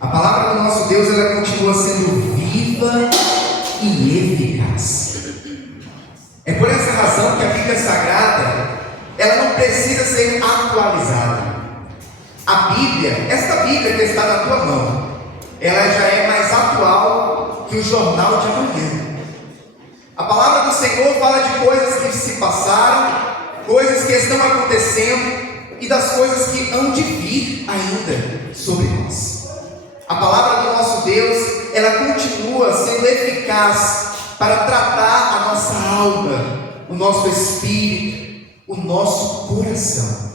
A palavra do nosso Deus, ela continua sendo viva e eficaz. É por essa razão que a Bíblia Sagrada, ela não precisa ser atualizada. A Bíblia, esta Bíblia que está na tua mão, ela já é mais atual que o jornal de amanhã. A palavra do Senhor fala de coisas que se passaram, coisas que estão acontecendo e das coisas que hão de vir ainda sobre nós. A palavra do nosso Deus, ela continua sendo eficaz para tratar a nossa alma, o nosso espírito, o nosso coração.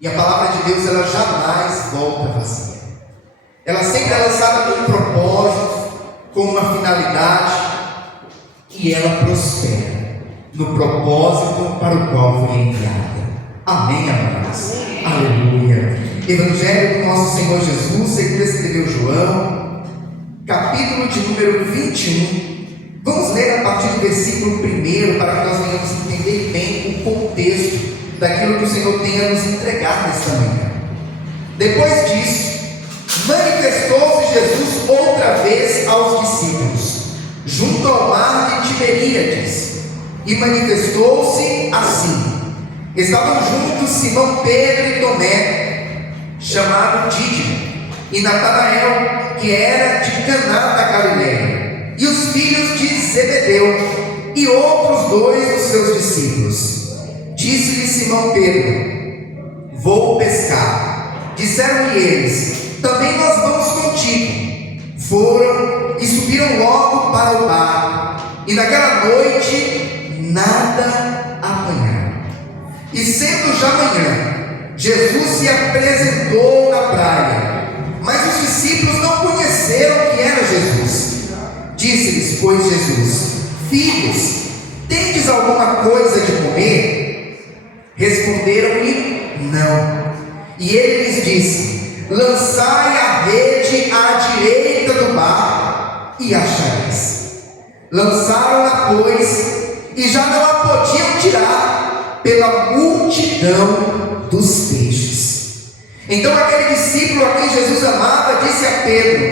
E a palavra de Deus, ela jamais volta vazia. Ela sempre é lançada com um propósito, com uma finalidade, e ela prospera no propósito para o qual foi enviada. Amém, amados? Aleluia. Evangelho do nosso Senhor Jesus, segundo escreveu João, capítulo de número 21. Vamos ler a partir do versículo 1, para que nós venhamos entender bem o contexto daquilo que o Senhor tem a nos entregar nesta manhã. Depois disso, manifestou-se Jesus outra vez aos discípulos, junto ao mar de Tiberíades, e manifestou-se assim. Estavam juntos Simão Pedro e Tomé, chamado Dídimo, e Natanael, que era de Caná da Galileia, e os filhos de Zebedeu, e outros 2 dos seus discípulos. Disse-lhe Simão Pedro: vou pescar. Disseram-lhe eles: também nós vamos contigo. Foram e subiram logo para o barco, e naquela noite nada apanharam. E sendo já manhã, Jesus se apresentou na praia, mas os discípulos não conheceram que era Jesus. Disse-lhes, pois, Jesus: filhos, tendes alguma coisa de comer? Responderam-lhe: não. E ele lhes disse: lançai a rede à direita do barco, e achareis. Lançaram-na, pois, e já não a podiam tirar, pela multidão dos peixes. Então aquele discípulo a quem Jesus amava disse a Pedro: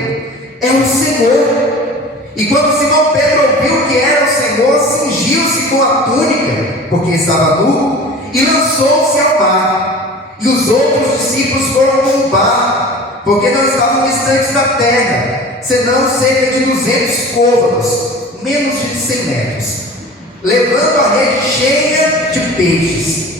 é o Senhor. E quando Simão Pedro ouviu que era o Senhor, cingiu-se com a túnica, porque estava nu, e lançou-se ao mar. E os outros discípulos foram com o barco, porque não estavam distantes da terra, senão cerca de 200 côvados, menos de 100 metros, levando a rede cheia de peixes.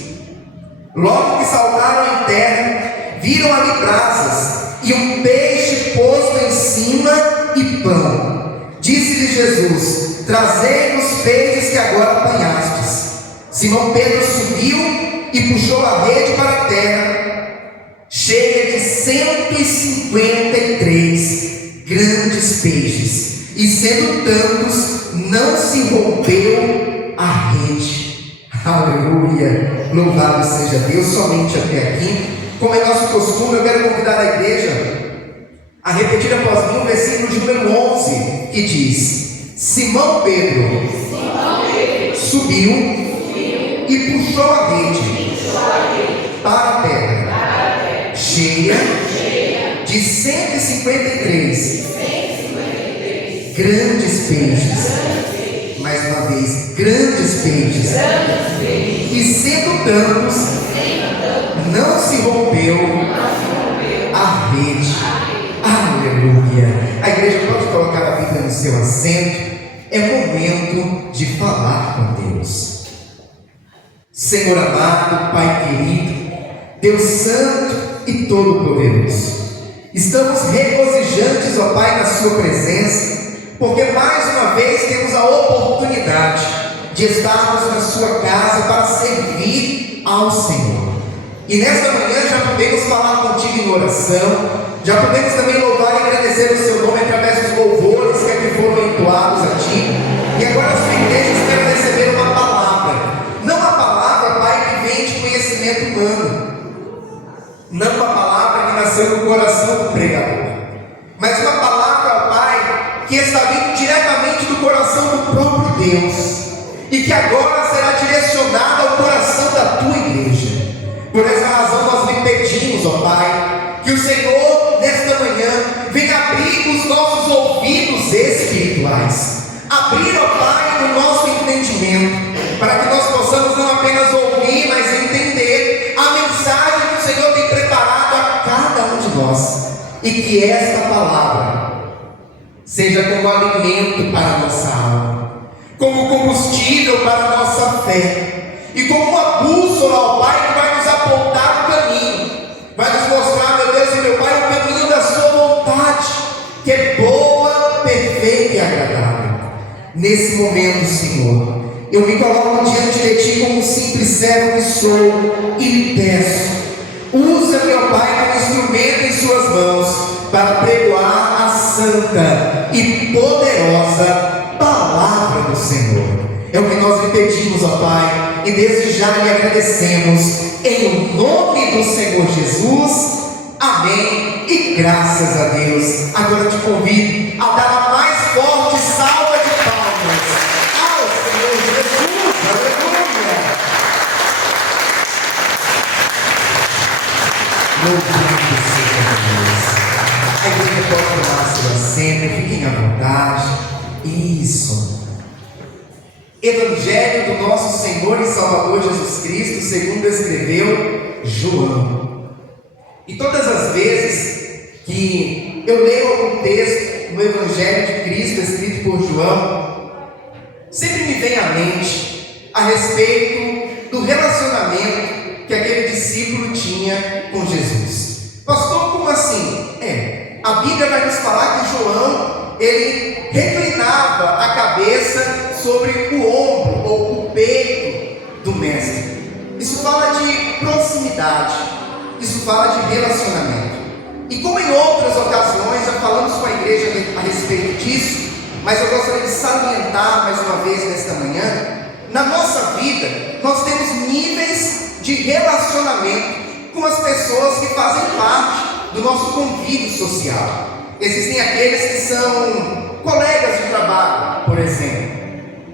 Logo que saltaram em terra, viram ali brasas e um peixe posto em cima e pão. Disse-lhe Jesus: trazei os peixes que agora apanhastes. Simão Pedro subiu e puxou a rede para a terra, cheia de 153 grandes peixes, e sendo tantos, não se rompeu a rede. Aleluia, louvado seja Deus. Somente até aqui. Como é nosso costume, eu quero convidar a igreja a repetir após mim o versículo de número 11, que diz: Simão Pedro subiu e puxou a rede para a terra, cheia de 153 grandes peixes. Mais uma vez, grandes peixes. E sendo tantos, não se rompeu a rede. Aleluia. A igreja pode colocar a Bíblia no seu assento. É momento de falar com Deus. Senhor amado, Pai querido, Deus santo e todo-poderoso, estamos regozijantes, ó Pai, na sua presença, porque mais uma vez temos a oportunidade de estarmos na sua casa para servir ao Senhor. E nesta manhã já podemos falar contigo em oração, já podemos também louvar e agradecer o seu nome através dos louvores que aqui foram entoados a ti. E agora a sua igreja espera receber uma palavra, não uma palavra, Pai, que vem de conhecimento humano, não uma palavra que nasceu no coração do pregador, mas uma palavra, Pai, que está vindo diretamente do coração do próprio Deus, e que agora será direcionada ao coração da tua igreja. Por essa razão nós lhe pedimos, ó Pai, que o Senhor nesta manhã venha e que esta palavra seja como alimento para a nossa alma, como combustível para a nossa fé, e como uma bússola ao Pai que vai nos apontar o caminho, vai nos mostrar, meu Deus e meu Pai, o caminho da sua vontade, que é boa, perfeita e agradável. Nesse momento, Senhor, eu me coloco diante de Ti como um simples servo que sou, e lhe peço, usa, meu Pai, como instrumento em Suas mãos, para pregoar a santa e poderosa palavra do Senhor. É o que nós lhe pedimos, ó Pai, e desde já lhe agradecemos, em nome do Senhor Jesus. Amém e graças a Deus. Agora eu te convido a dar a mais forte salva de palmas ao Senhor Jesus. Aleluia! Louvado seja Deus. A igreja pode tomar seu assento, fiquem à vontade. Isso. Evangelho do nosso Senhor e Salvador Jesus Cristo, segundo escreveu João. E todas as vezes que eu leio algum texto no Evangelho de Cristo escrito por João, sempre me vem à mente a respeito do relacionamento que aquele discípulo tinha com Jesus. Pastor, como assim? A Bíblia vai nos falar que João, ele reclinava a cabeça sobre o ombro ou o peito do mestre. Isso fala de proximidade, isso fala de relacionamento. E como em outras ocasiões já falamos com a igreja a respeito disso, mas eu gostaria de salientar mais uma vez nesta manhã, na nossa vida nós temos níveis de relacionamento com as pessoas que fazem parte do nosso convívio social. Existem aqueles que são colegas de trabalho, por exemplo.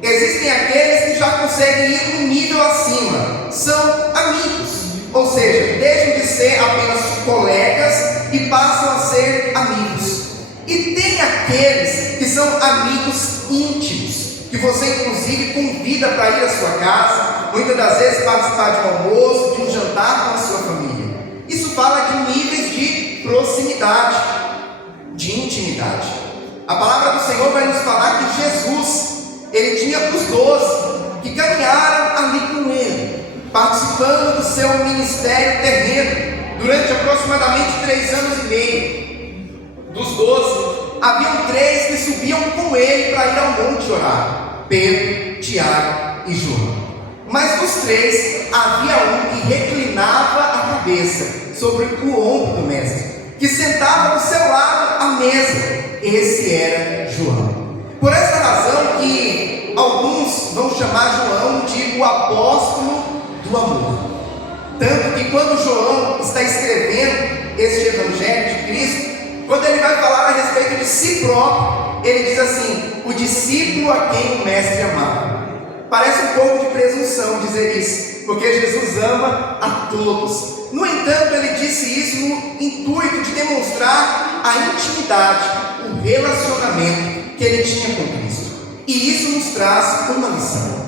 Existem aqueles que já conseguem ir um nível acima, são amigos, ou seja, deixam de ser apenas colegas e passam a ser amigos. E tem aqueles que são amigos íntimos, que você inclusive convida para ir à sua casa, muitas das vezes participar de um almoço, de um jantar com a sua família. Isso fala de níveis de proximidade, de intimidade. A palavra do Senhor vai nos falar que Jesus, ele tinha os 12 que caminharam ali com ele, participando do seu ministério terreno durante aproximadamente 3 anos e meio. Dos 12, haviam 3 que subiam com ele para ir ao monte orar: Pedro, Tiago e João. Mas dos 3, havia um que reclinava a cabeça sobre o ombro do mestre, que sentava do seu lado à mesa. Esse era João. Por essa razão que alguns vão chamar João de o apóstolo do amor. Tanto que quando João está escrevendo este Evangelho de Cristo, quando ele vai falar a respeito de si próprio, ele diz assim: o discípulo a quem o mestre amava. Parece um pouco de presunção dizer isso, porque Jesus ama a todos. No entanto, ele disse isso no intuito de demonstrar a intimidade, o relacionamento que ele tinha com Cristo. E isso nos traz uma lição.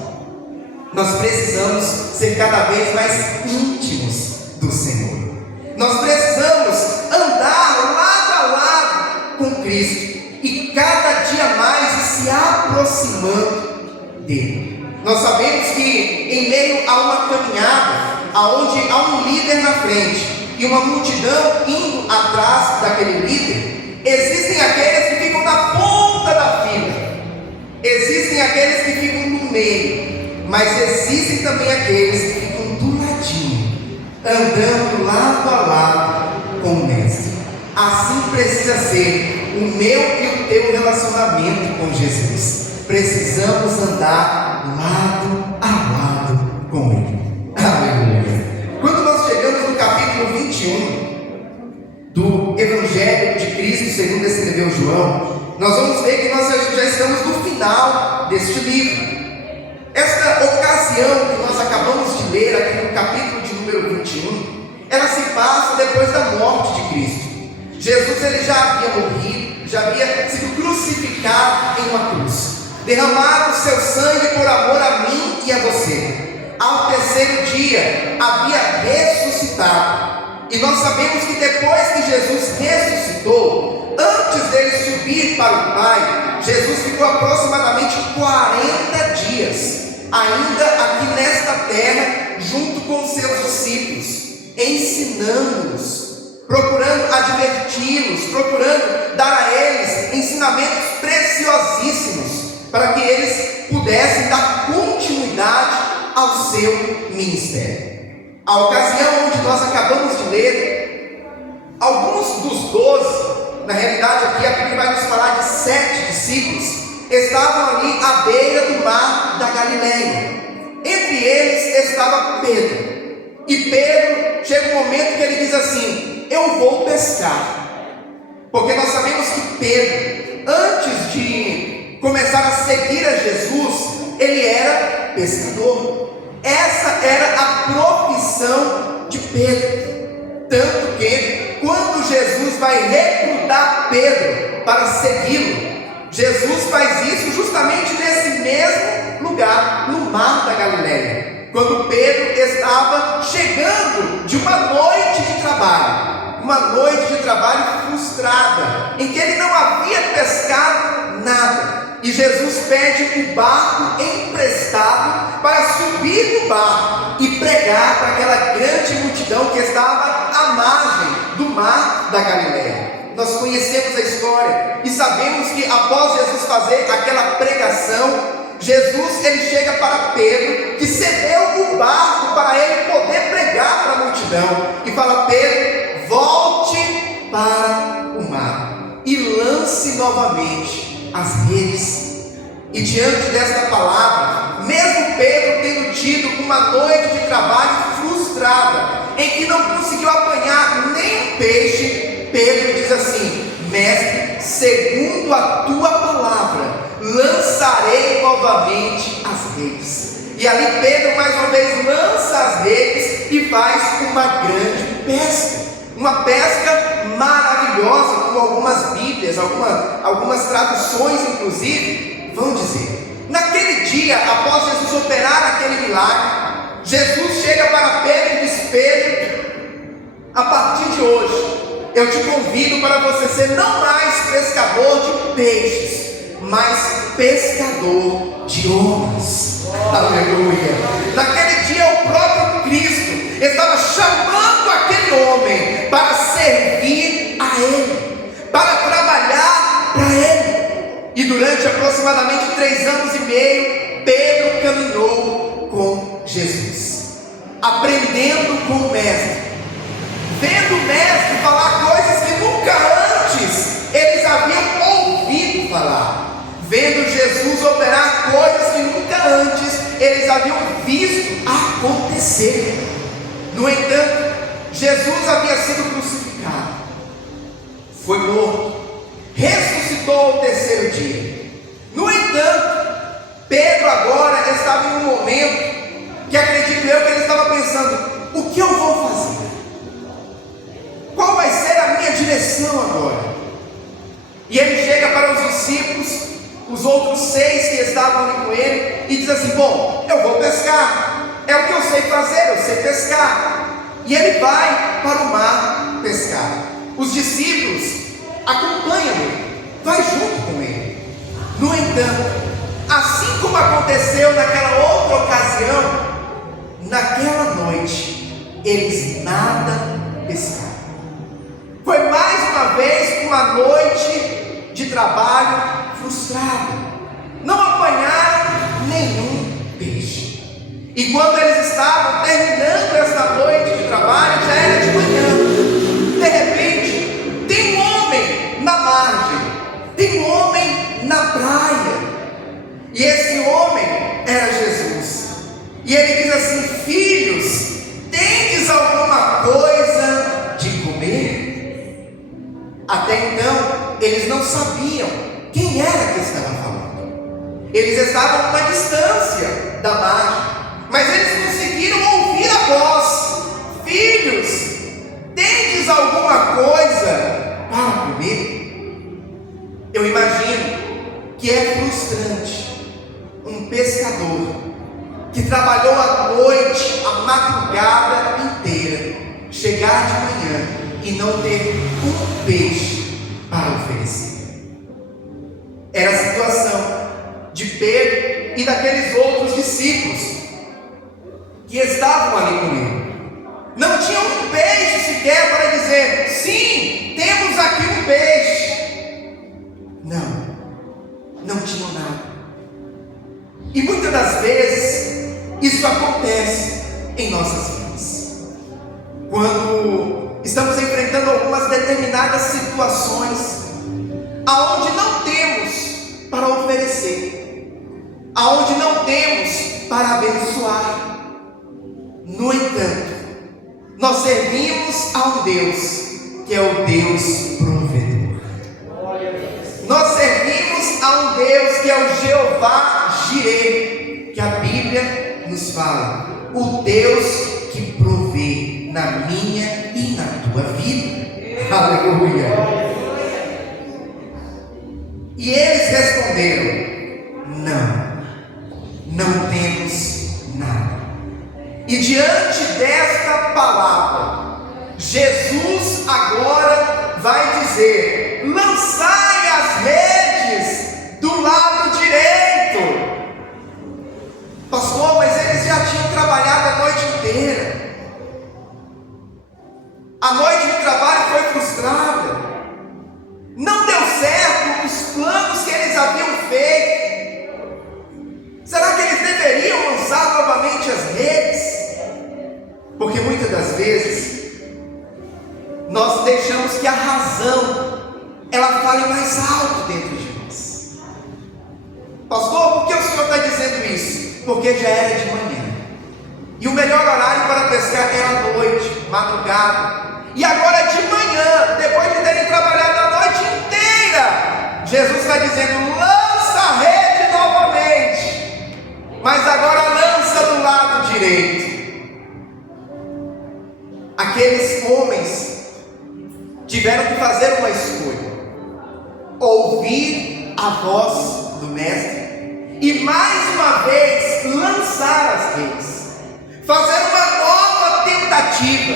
Nós precisamos ser cada vez mais íntimos do Senhor. Nós precisamos andar lado a lado com Cristo e cada dia mais se aproximando dele. Nós sabemos que em meio a uma caminhada, aonde há um líder na frente e uma multidão indo atrás daquele líder, existem aqueles que ficam na ponta da fila, existem aqueles que ficam no meio, mas existem também aqueles que ficam do ladinho, andando lado a lado com o mestre. Assim precisa ser o meu e o teu relacionamento com Jesus. Precisamos andar lado a lado com ele. Aleluia. Quando nós chegamos no capítulo 21 do Evangelho de Cristo segundo escreveu João, nós vamos ver que nós já estamos no final deste livro. Esta ocasião que nós acabamos de ler aqui no capítulo de número 21, ela se passa depois da morte de Cristo. Jesus ele já havia morrido, já havia sido crucificado em uma cruz, derramado o seu sangue por amor a mim e a você. Ao terceiro dia havia ressuscitado, E nós sabemos que depois que Jesus ressuscitou, antes dele subir para o Pai, Jesus ficou aproximadamente 40 dias, ainda aqui nesta terra, junto com seus discípulos, ensinando-os, procurando adverti-los, procurando dar a eles ensinamentos preciosíssimos, para que eles pudessem dar continuidade ao seu ministério. A ocasião onde nós acabamos de ler, alguns dos 12, na realidade aqui a Bíblia vai nos falar de 7 discípulos, estavam ali à beira do mar da Galileia. Entre eles estava Pedro. E Pedro, chega um momento que ele diz assim: eu vou pescar. Porque nós sabemos que Pedro, antes de começar a seguir a Jesus, ele era pescador. Essa era a profissão de Pedro. Tanto que, quando Jesus vai recrutar Pedro para segui-lo, Jesus faz isso justamente nesse mesmo lugar, no mar da Galileia, quando Pedro estava chegando de uma noite de trabalho frustrada, em que ele não havia pescado nada. E Jesus pede o barco emprestado para subir no barco e pregar para aquela grande multidão que estava à margem do mar da Galileia. Nós conhecemos a história e sabemos que após Jesus fazer aquela pregação, Jesus ele chega para Pedro, que cedeu o barco para ele poder pregar para a multidão, e fala: Pedro, volte para o mar e lance novamente as redes. E diante desta palavra, mesmo Pedro tendo tido uma noite de trabalho frustrada, em que não conseguiu apanhar nem um peixe, Pedro diz assim: mestre, segundo a tua palavra, lançarei novamente as redes. E ali Pedro mais uma vez lança as redes e faz uma grande pesca. Uma pesca maravilhosa, como algumas bíblias, algumas traduções inclusive vão dizer. Naquele dia, após Jesus operar aquele milagre, Jesus chega para Pedro e diz: Pedro, a partir de hoje eu te convido para você ser não mais pescador de peixes, mas pescador de homens. Aleluia. Naquele dia o próprio Cristo estava chamando aquele homem para servir a Ele, para trabalhar para Ele. E durante aproximadamente 3 anos e meio, Pedro caminhou com Jesus, aprendendo com o Mestre, vendo o Mestre falar coisas que nunca antes eles haviam ouvido falar, vendo Jesus operar coisas que nunca antes eles haviam visto acontecer. No entanto, Jesus havia sido crucificado, foi morto, ressuscitou ao 3º dia. No entanto, Pedro agora estava em um momento que acredito eu que ele estava pensando: o que eu vou fazer? Qual vai ser a minha direção agora? E ele chega para os discípulos, os outros 6 que estavam ali com ele, e diz assim: bom, eu vou pescar, é o que eu sei fazer, eu sei pescar. E ele vai para o mar pescar. Os discípulos acompanham ele, vai junto com ele. No entanto, assim como aconteceu naquela outra ocasião, naquela noite eles nada pescaram. Foi mais uma vez uma noite de trabalho frustrado, não apanharam nenhum peixe. E quando eles estavam terminando esta noite de trabalho, já era de manhã. De repente, tem um homem na margem, tem um homem na praia, e esse homem era Jesus. E ele diz assim: filhos, tendes alguma coisa de comer? Até então eles não sabiam quem era que estava falando. Eles estavam a uma distância da margem, mas eles conseguiram ouvir a voz: filhos, tendes alguma coisa para comer? Eu imagino que é frustrante um pescador que trabalhou a noite, a madrugada inteira, chegar de manhã e não ter um peixe para oferecer. Era a situação de Pedro e daqueles outros discípulos que estavam ali com ele. Não tinha um peixe sequer para dizer: sim, temos aqui um peixe. Não tinham nada. E muitas das vezes isso acontece em nossas vidas, quando estamos enfrentando algumas determinadas situações aonde não temos para oferecer, aonde não temos para abençoar. No entanto, nós servimos a um Deus que é o Deus provedor. Nós servimos a um Deus que é o Jeová Jireh, que a Bíblia nos fala, o Deus que provê na minha e na tua vida. Aleluia. E eles responderam: não temos nada. E diante desta palavra, Jesus agora vai dizer: lançai as redes do lado direito. Pastor, mas eles já tinham trabalhado a noite inteira. A noite de trabalho foi frustrada. Não deu certo os planos que eles haviam feito. Será que eles deveriam lançar novamente as redes? Porque muitas das vezes nós deixamos que a razão ela fale mais alto dentro de nós. Pastor, por que o senhor está dizendo isso? Porque já era de manhã, e o melhor horário para pescar era à noite, madrugada. E agora de manhã, depois de terem trabalhado a noite inteira, Jesus está dizendo: lança a rede novamente, mas agora lança do lado direito. Aqueles homens tiveram que fazer uma escolha: ouvir a voz do mestre e mais uma vez lançar as redes, fazer uma nova tentativa,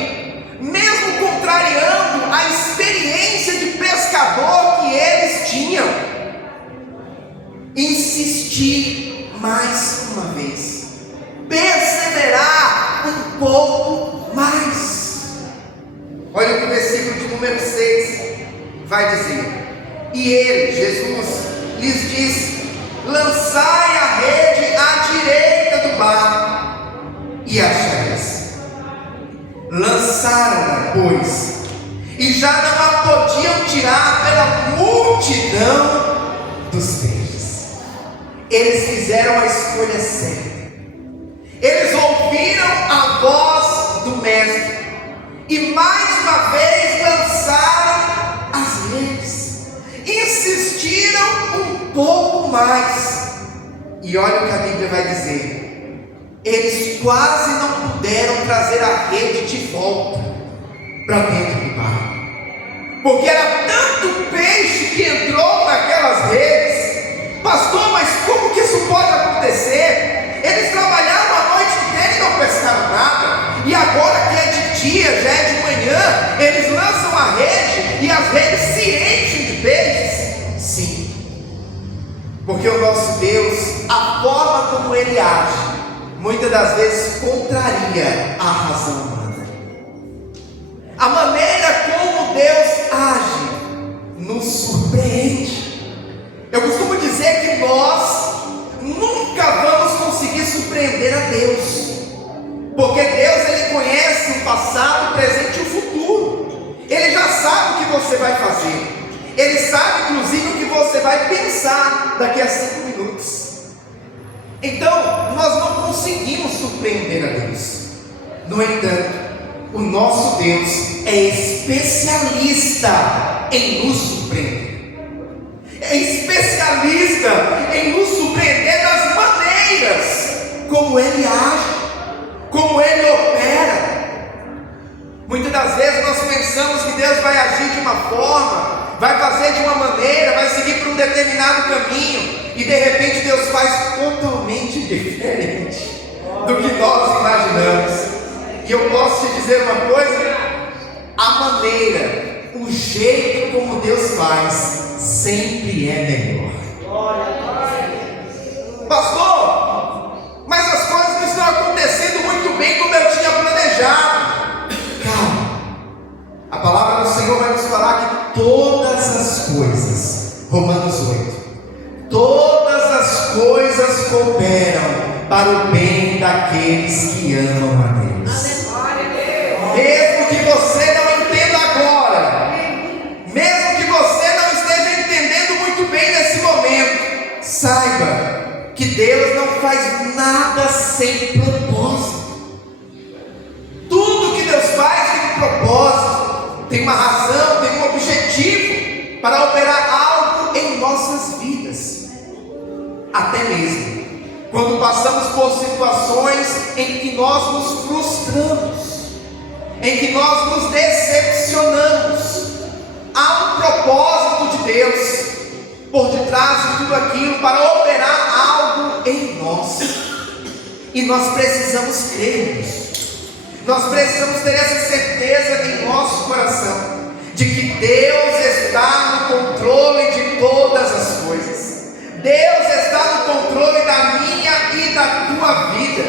mesmo contrariando a experiência de pescador que eles tinham. Insistir mais uma vez, perseverar um pouco mais. Olha o que o versículo de número 6 vai dizer: e ele, Jesus, lhes disse: lançai a rede à direita do barco e achareis. Lançaram-na, pois, e já não a podiam tirar pela multidão dos peixes. Eles fizeram a escolha certa. Eles ouviram a voz do mestre e mais uma vez lançaram as redes, insistiram um pouco mais. E olha o que a Bíblia vai dizer: eles quase não puderam trazer a rede de volta para dentro do barco, porque era tanto peixe que entrou naquelas redes. Pastor, mas como que isso pode acontecer? Eles trabalharam a noite inteira e não pescaram nada, e agora que é de dia, já é de manhã, eles lançam a rede e as redes se enchem de peixes. Sim, porque o nosso Deus, a forma como Ele age, muitas das vezes contraria a razão humana. A maneira como Deus age nos surpreende. Eu costumo dizer que nós nunca vamos conseguir surpreender a Deus, porque Deus, Ele conhece o passado, o presente e o futuro. Ele já sabe o que você vai fazer. Ele sabe inclusive o que você vai pensar daqui a 5 minutos. Então, nós não conseguimos surpreender a Deus. No entanto, o nosso Deus é especialista em nos surpreender. É especialista em nos surpreender das maneiras como Ele age, como Ele opera. Muitas das vezes nós pensamos que Deus vai agir de uma forma, vai fazer de uma maneira, vai seguir por um determinado caminho, e de repente Deus faz totalmente diferente do que nós imaginamos. E eu posso te dizer uma coisa: maneira, o jeito como Deus faz, sempre é melhor. Pastor, mas as coisas não estão acontecendo muito bem como eu tinha planejado. Calma, a palavra do Senhor vai nos falar que todas as coisas, Romanos 8, todas as coisas cooperam para o bem daqueles que amam a Deus. Mesmo que você não entenda agora, mesmo que você não esteja entendendo muito bem nesse momento, saiba que Deus não faz nada sem propósito. Tudo que Deus faz tem um propósito, tem uma razão, tem um objetivo para operar algo em nossas vidas. Até mesmo quando passamos por situações em que nós nos frustramos, em que nós nos decepcionamos, há um propósito de Deus por detrás de tudo aquilo para operar algo em nós, e nós precisamos crer nisso. Nós precisamos ter essa certeza em nosso coração de que Deus está no controle de todas as coisas. Deus está no controle da minha e da tua vida.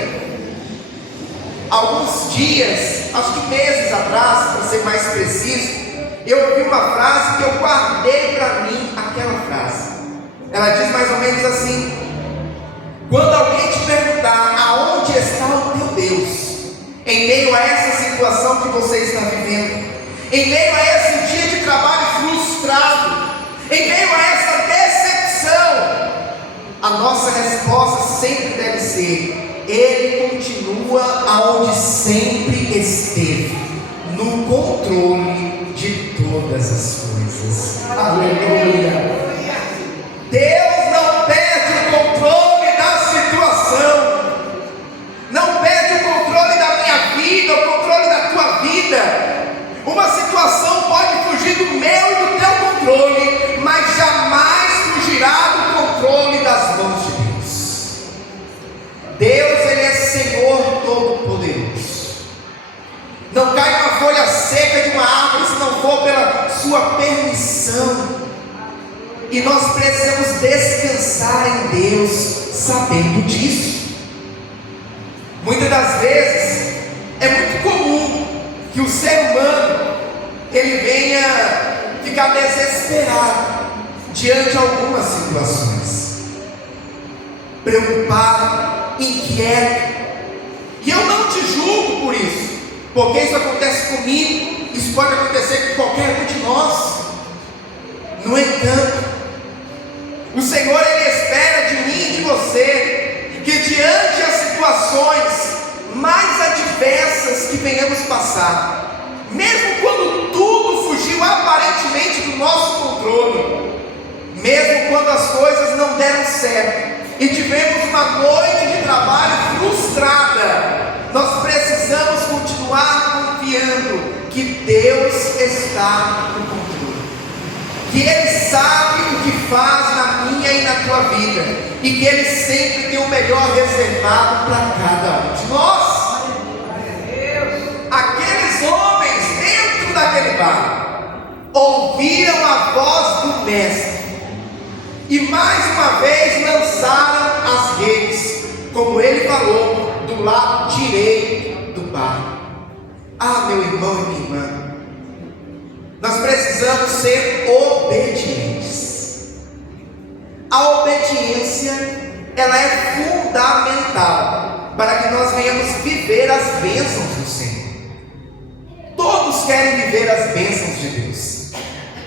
Alguns dias, acho que meses atrás, para ser mais preciso, eu ouvi uma frase que eu guardei para mim. Aquela frase, ela diz mais ou menos assim: quando alguém te perguntar aonde está o teu Deus, em meio a essa situação que você está vivendo, em meio a esse dia de trabalho frustrado, em meio a essa decepção, a nossa resposta sempre deve ser: Ele continua aonde sempre esteve, no controle de todas as coisas. Aleluia! Deus não perde o controle da situação, não perde o controle da minha vida, o controle da tua vida. Uma situação pode fugir do meu e do teu controle, mas jamais fugirá do controle das mãos de Deus. Deus, Ele é Senhor Todo-Poderoso. Não cai uma folha seca de uma árvore se não for pela sua permissão. E nós precisamos descansar em Deus, sabendo disso. Muitas das vezes é muito comum que o ser humano ele venha ficar desesperado diante de algumas situações, preocupado, inquieto. E eu não te julgo por isso, porque isso acontece comigo, isso pode acontecer com qualquer um de nós. No entanto, o Senhor, Ele espera de mim e de você que diante das situações mais adversas que venhamos passar, mesmo quando tudo fugiu aparentemente do nosso controle, mesmo quando as coisas não deram certo e tivemos uma noite de trabalho frustrada, nós precisamos continuar confiando que Deus está no controle, que Ele sabe o que faz na minha e na tua vida, e que Ele sempre tem o melhor reservado para cada um de nós. Aqueles homens dentro daquele barco ouviram a voz do Mestre e mais uma vez lançaram as redes, como Ele falou, do lado direito do barco. Ah, meu irmão e minha irmã, nós precisamos ser obedientes. A obediência, ela é fundamental para que nós venhamos viver as bênçãos do Senhor. Todos querem viver as bênçãos de Deus.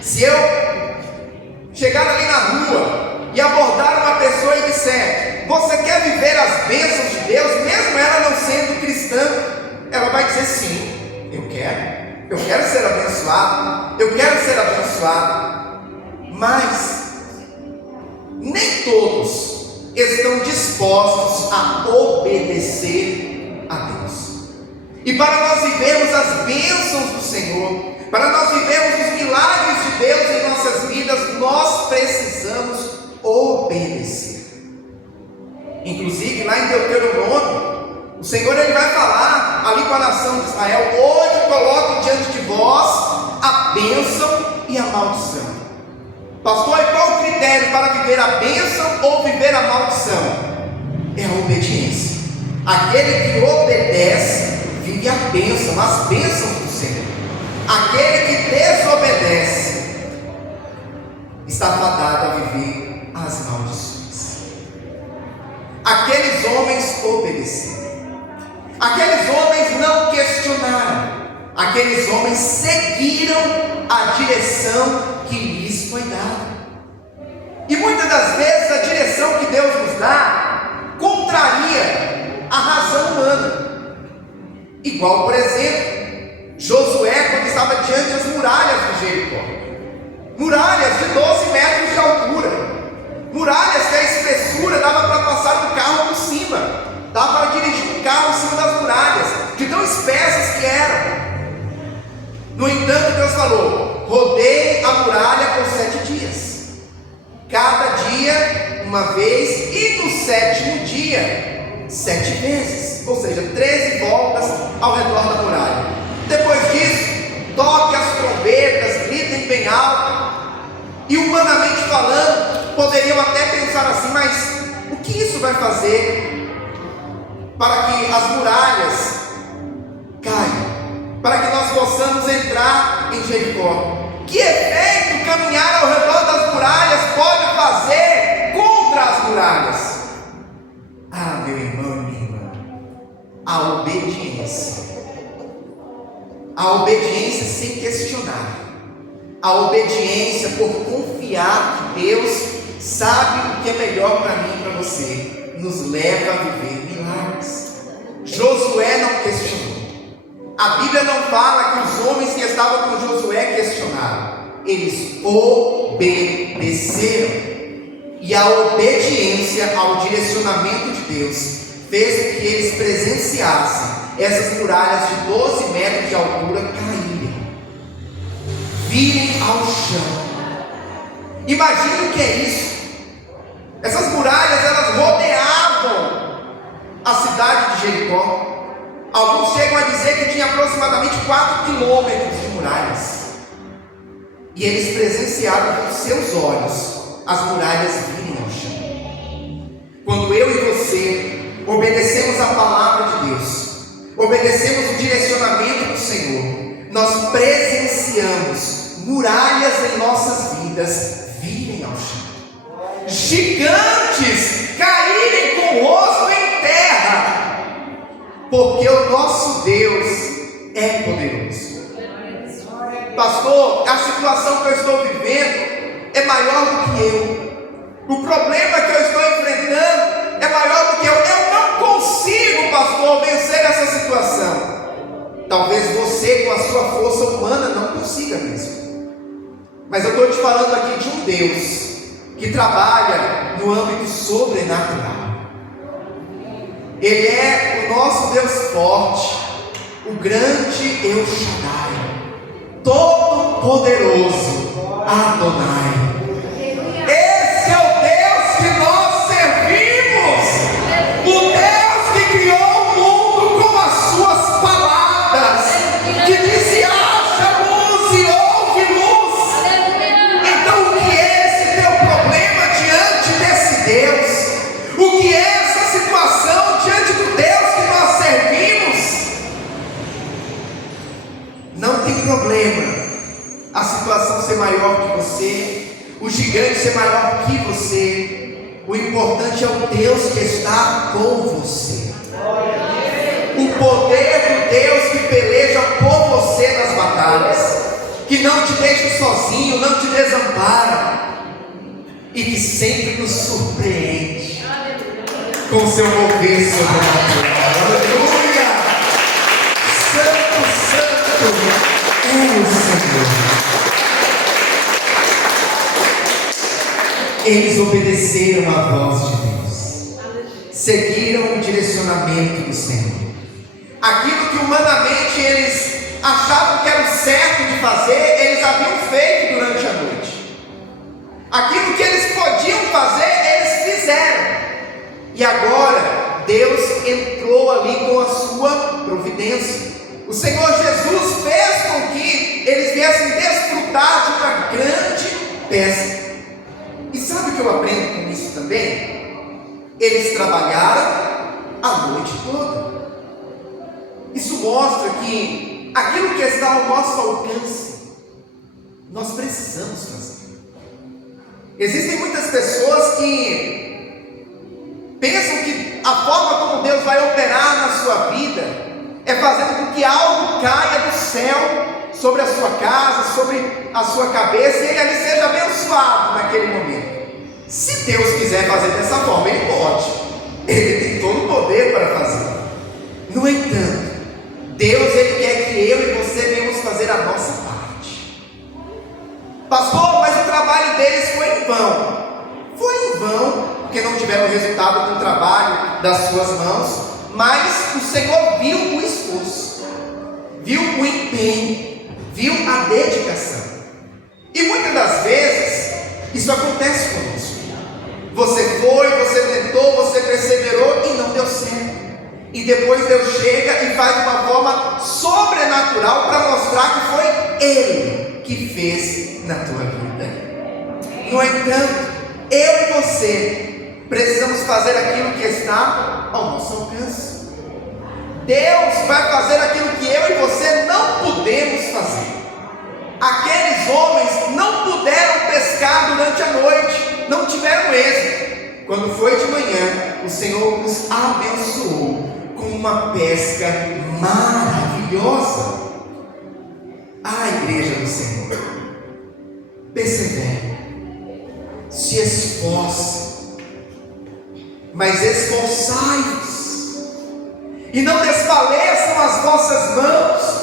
Se eu chegar ali na rua e abordar uma pessoa e disser: você quer viver as bênçãos de Deus, mesmo ela não sendo cristã, ela vai dizer: sim, eu quero ser abençoado, eu quero ser abençoado. Mas nem todos estão dispostos a obedecer a Deus. E para nós vivermos as bênçãos do Senhor, para nós vivermos os milagres de Deus em nossas vidas, nós precisamos obedecer. Inclusive lá em Deuteronômio, o Senhor ele vai falar ali com a nação de Israel: hoje coloco diante de vós a bênção e a maldição. Pastor, e qual o critério para viver a bênção ou viver a maldição? É a obediência. Aquele que obedece vive a bênção, as bênçãos do Senhor. Aquele que desobedece está fadado a viver as maldições. Aqueles homens obedeceram. Aqueles homens não questionaram. Aqueles homens seguiram a direção que lhes foi dada. E muitas das vezes a direção que Deus nos dá contraria a razão humana. Igual, por exemplo, Josué, quando estava diante das muralhas de Jericó. Muralhas de 12 metros de altura. Muralhas que a espessura dava para passar um carro por cima. Dava para dirigir um carro em cima das muralhas, de tão espessas que eram. No entanto, Deus falou: rodeie a muralha por 7 dias. Cada dia, uma vez, e no 7º dia, 7 vezes. Ou seja, 13 voltas ao redor da muralha. Depois disso, toque as trombetas, gritem bem alto. E humanamente falando, poderiam até pensar assim: mas o que isso vai fazer para que as muralhas caiam? Para que nós possamos entrar em Jericó? Que efeito caminhar ao redor das muralhas pode fazer contra as muralhas? Ah, meu irmão e minha irmã, a obediência. A obediência sem questionar. A obediência por confiar que Deus sabe o que é melhor para mim e para você, nos leva a viver milagres. Josué não questionou. A Bíblia não fala que os homens que estavam com Josué questionaram. Eles obedeceram. E a obediência ao direcionamento de Deus fez com que eles presenciassem essas muralhas de 12 metros de altura caírem, virem ao chão. Imagine o que é isso. Essas muralhas, elas rodeavam a cidade de Jericó. Alguns chegam a dizer que tinha aproximadamente 4 quilômetros de muralhas. E eles presenciaram com seus olhos as muralhas virem ao chão. Quando eu e você obedecemos a palavra de Deus, obedecemos o direcionamento do Senhor, nós presenciamos muralhas em nossas vidas virem ao chão. Gigantes caírem com o rosto em terra, porque o nosso Deus é poderoso. Pastor, a situação que eu estou vivendo é maior do que eu. O problema que eu estou enfrentando é maior do que eu. Eu não consigo, pastor, vencer essa situação. Talvez você, com a sua força humana, não consiga mesmo. Mas eu estou te falando aqui de um Deus que trabalha no âmbito sobrenatural. Ele é o nosso Deus forte, o grande El Shaddai, todo-poderoso Adonai. Esse é o Deus que nós servimos, o Deus que criou o mundo com as suas palavras, que disse: haja luz e houve luz. Então o que é esse teu problema diante desse Deus? O que é essa situação diante do Deus que nós servimos? Não tem problema a situação ser maior que você, o gigante ser maior que você. O importante é o Deus que está com você, o poder do Deus que peleja por você nas batalhas, que não te deixa sozinho, não te desampara e que sempre nos surpreende com seu mover sobrenatural. Aleluia! Santo, santo é o Senhor. Eles obedeceram à voz de Deus, seguiram o direcionamento do Senhor. Aquilo que humanamente eles achavam que era o certo de fazer, eles haviam feito durante a noite. Aquilo que eles podiam fazer, eles fizeram. E agora Deus entrou ali com a sua providência. O Senhor Jesus viessem desfrutar de uma grande pesca. E sabe o que eu aprendo com isso também? Eles trabalharam a noite toda. Isso mostra que aquilo que está ao nosso alcance, nós precisamos fazer. Existem muitas pessoas que pensam que a forma como Deus vai operar na sua vida é fazendo com que algo caia do céu sobre a sua casa, sobre a sua cabeça, e ele ali seja abençoado naquele momento. Se Deus quiser fazer dessa forma, Ele pode. Ele tem todo o poder para fazer. No entanto, Deus, Ele quer que eu e você venhamos fazer a nossa parte. Pastor, mas o trabalho deles foi em vão. Foi em vão, porque não tiveram resultado com o trabalho das suas mãos, mas o Senhor viu o esforço, viu o empenho, viu a dedicação. E muitas das vezes, isso acontece conosco. Você foi, você tentou, você perseverou e não deu certo. E depois Deus chega e faz de uma forma sobrenatural para mostrar que foi Ele que fez na tua vida. No entanto, eu e você precisamos fazer aquilo que está ao nosso alcance. Deus vai fazer aquilo que eu e você não podemos fazer. Aqueles homens não puderam pescar durante a noite, não tiveram êxito. Quando foi de manhã, o Senhor nos abençoou com uma pesca maravilhosa. Igreja do Senhor, persevere, se esforce, mas esforçai-vos, e não desfaleçam as vossas mãos.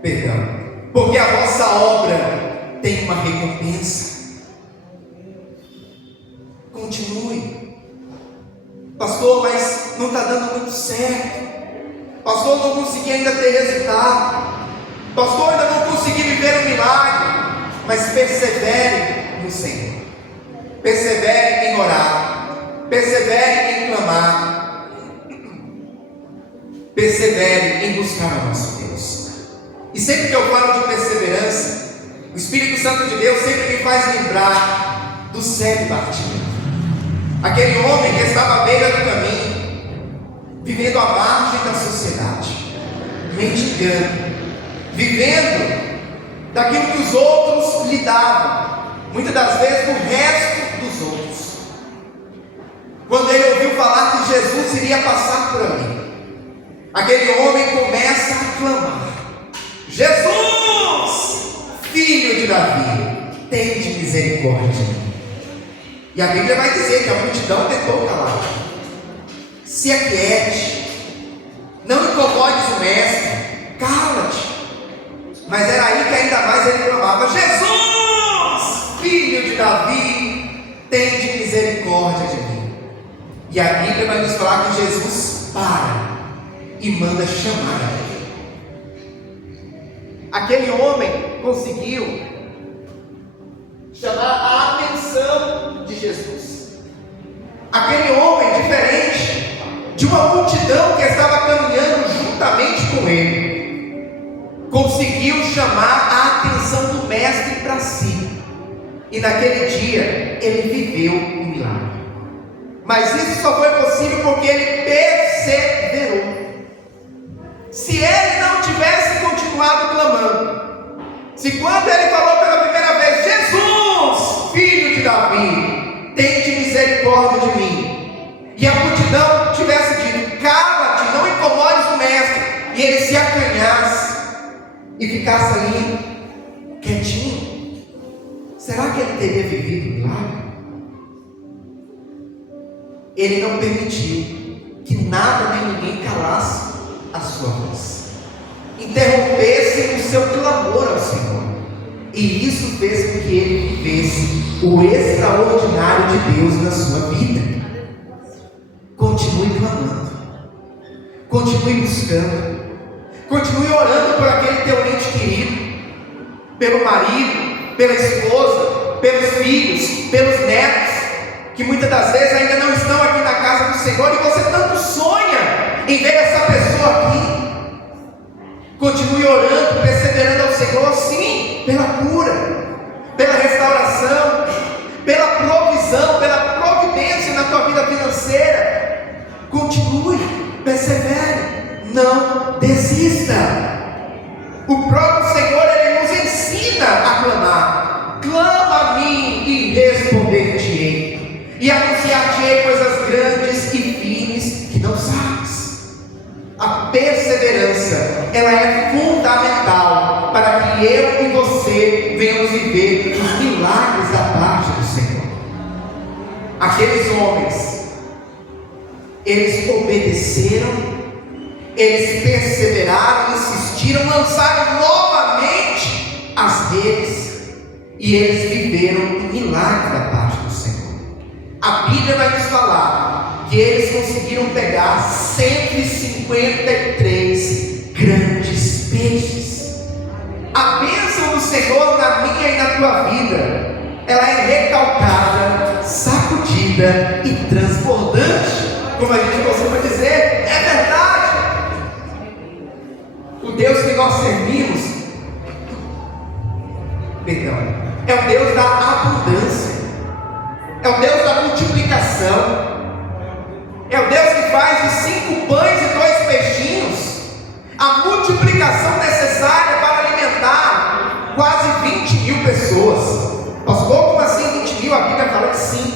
Perdão, porque a vossa obra tem uma recompensa. Continue. Pastor, mas não está dando muito certo. Pastor, não consegui ainda ter resultado. Pastor, ainda não consegui viver um milagre. Mas persevere no Senhor. Persevere em orar. Persevere em clamar. Persevere em buscar o nosso Deus. E sempre que eu falo de perseverança, o Espírito Santo de Deus sempre me faz lembrar do cego Bartimeu. Aquele homem que estava à beira do caminho, vivendo à margem da sociedade, mendigando, vivendo daquilo que os outros lhe davam, muitas das vezes do resto dos outros. Quando ele ouviu falar que Jesus iria passar por ali, aquele homem começa a clamar: Jesus, filho de Davi, tende misericórdia de mim. E a Bíblia vai dizer que a multidão tentou calar. Se aquiete, não incomodes o mestre, cala-te. Mas era aí que ainda mais ele clamava: Jesus, filho de Davi, tende misericórdia de mim. E a Bíblia vai nos falar que Jesus para e manda chamar ele. Aquele homem conseguiu chamar a atenção de Jesus. Aquele homem, diferente de uma multidão que estava caminhando juntamente com ele, conseguiu chamar a atenção do mestre para si. E naquele dia ele viveu um milagre. Mas isso só foi possível porque ele perseverou. Se ele não tivesse continuado clamando, se quando ele falou pela primeira vez: Jesus, filho de Davi, tende misericórdia de mim, e a multidão tivesse dito: cala-te, não incomodes o mestre, e ele se acanhasse e ficasse ali quietinho, será que ele teria vivido o milagre? Ele não permitiu que nada nem ninguém calasse a sua voz, interrompesse o seu clamor ao Senhor. E isso fez com que ele vivesse o extraordinário de Deus na sua vida. Continue clamando, continue buscando, continue orando por aquele teu ente querido, pelo marido, pela esposa, pelos filhos, pelos netos, que muitas das vezes ainda não estão aqui na casa do Senhor, e você tanto sonha em ver essa pessoa aqui. Continue orando, perseverando Senhor, sim, pela cura, pela restauração, pela provisão, pela providência na tua vida financeira. Continue, persevere, não desista. O próprio Senhor, Ele nos ensina a clamar. Clama a mim e responder-te-ei, e anunciar-te-ei coisas grandes e firmes que não sabes. A perseverança, ela é fundamental para que eu e você venhamos viver os milagres da parte do Senhor. Aqueles homens, eles obedeceram, eles perseveraram, insistiram, lançaram novamente as redes, e eles viveram um milagre da parte do Senhor. A Bíblia vai nos falar que eles conseguiram pegar 153 grandes peixes. A bênção do Senhor na minha e na tua vida, ela é recalcada, sacudida e transbordante, como a gente costuma dizer. É verdade. O Deus que nós servimos, é o Deus da abundância, é o Deus da multiplicação, é o Deus que faz os 5 pães e 2 peixinhos a multiplicação necessária para alimentar quase 20 mil pessoas. Pastor, como assim 20 mil? A Bíblia fala de 5.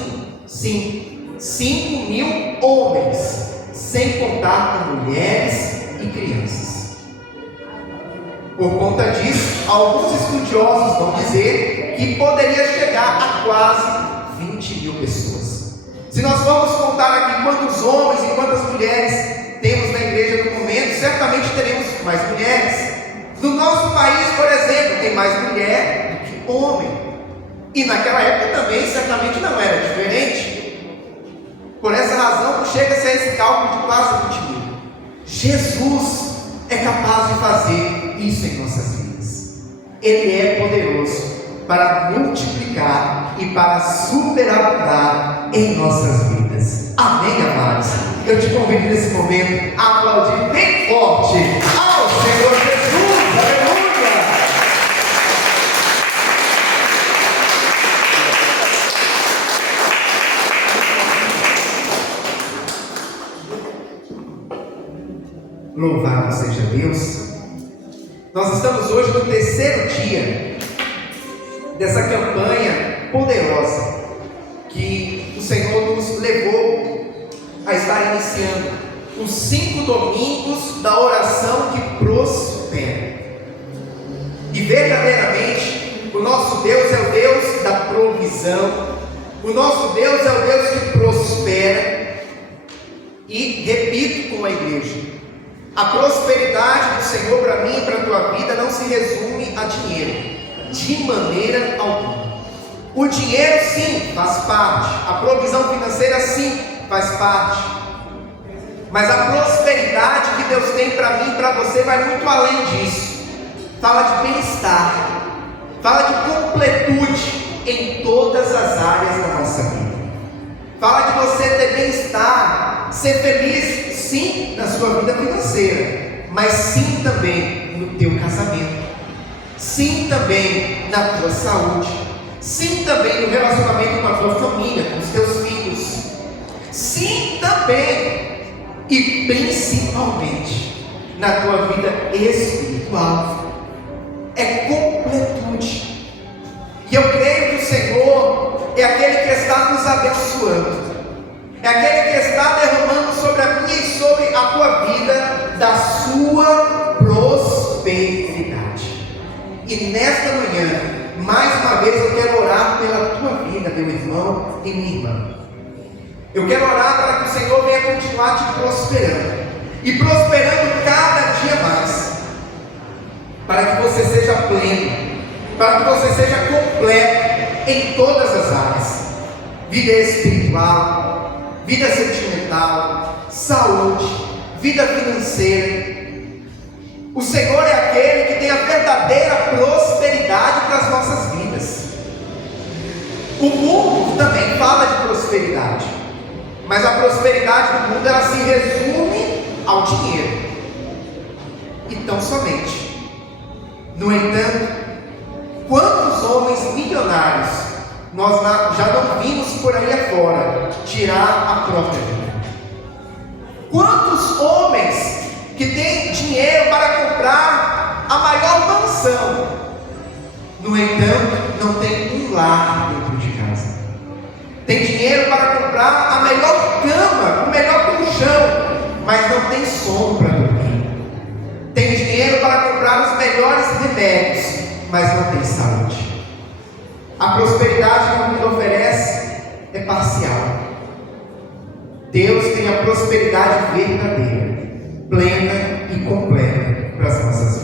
Sim, 5 mil homens, sem contar com mulheres e crianças. Por conta disso, alguns estudiosos vão dizer que poderia chegar a quase 20 mil pessoas. Se nós vamos contar aqui quantos homens e quantas mulheres temos na igreja no momento, certamente teremos mais mulheres. No nosso país, por exemplo, tem mais mulher do que homem. E naquela época também, certamente não era diferente. Por essa razão, chega-se a esse cálculo de quase 20 mil. Jesus é capaz de fazer isso em nossas vidas. Ele é poderoso para multiplicar e para superabundar em nossas vidas. Amém, amados? Eu te convido nesse momento a aplaudir bem forte ao Senhor Jesus. Aleluia! Louvado seja Deus. Nós estamos hoje no 3º dia dessa campanha poderosa que o Senhor nos levou a estar iniciando, os 5 domingos da oração que prospera. E verdadeiramente o nosso Deus é o Deus da provisão, o nosso Deus é o Deus que prospera. E repito com a igreja, a prosperidade do Senhor para mim e para a tua vida não se resume a dinheiro, de maneira alguma. O dinheiro sim faz parte, a provisão financeira sim faz parte, mas a prosperidade que Deus tem para mim e para você vai muito além disso. Fala de bem-estar, fala de completude em todas as áreas da nossa vida. Fala de você ter bem-estar, ser feliz sim na sua vida financeira, mas sim também no teu casamento, sim também na tua saúde, sim também no relacionamento com a tua família, com os teus filhos, sim também e principalmente na tua vida espiritual. É completude. E eu creio que o Senhor é aquele que está nos abençoando, é aquele que está derramando sobre a minha e sobre a tua vida da sua prosperidade. E nesta manhã, mais uma vez eu quero orar pela tua vida, meu irmão e minha irmã. Eu quero orar para que o Senhor venha continuar te prosperando, e prosperando cada dia mais, para que você seja pleno, para que você seja completo em todas as áreas: vida espiritual, vida sentimental, saúde, vida financeira. O Senhor é aquele que tem a verdadeira prosperidade para as nossas vidas. O mundo também fala de prosperidade, mas a prosperidade do mundo, ela se resume ao dinheiro, e tão somente. No entanto, quantos homens milionários nós já não vimos por aí afora tirar a própria vida? Quantos homens que têm dinheiro para comprar a maior mansão, no entanto, não tem um lar dentro de casa? Tem dinheiro para comprar a melhor cama, o melhor colchão, mas não tem sono para dormir. Tem dinheiro para comprar os melhores remédios, mas não tem saúde. A prosperidade que o mundo oferece é parcial. Deus tem a prosperidade verdadeira, plena e completa para as nossas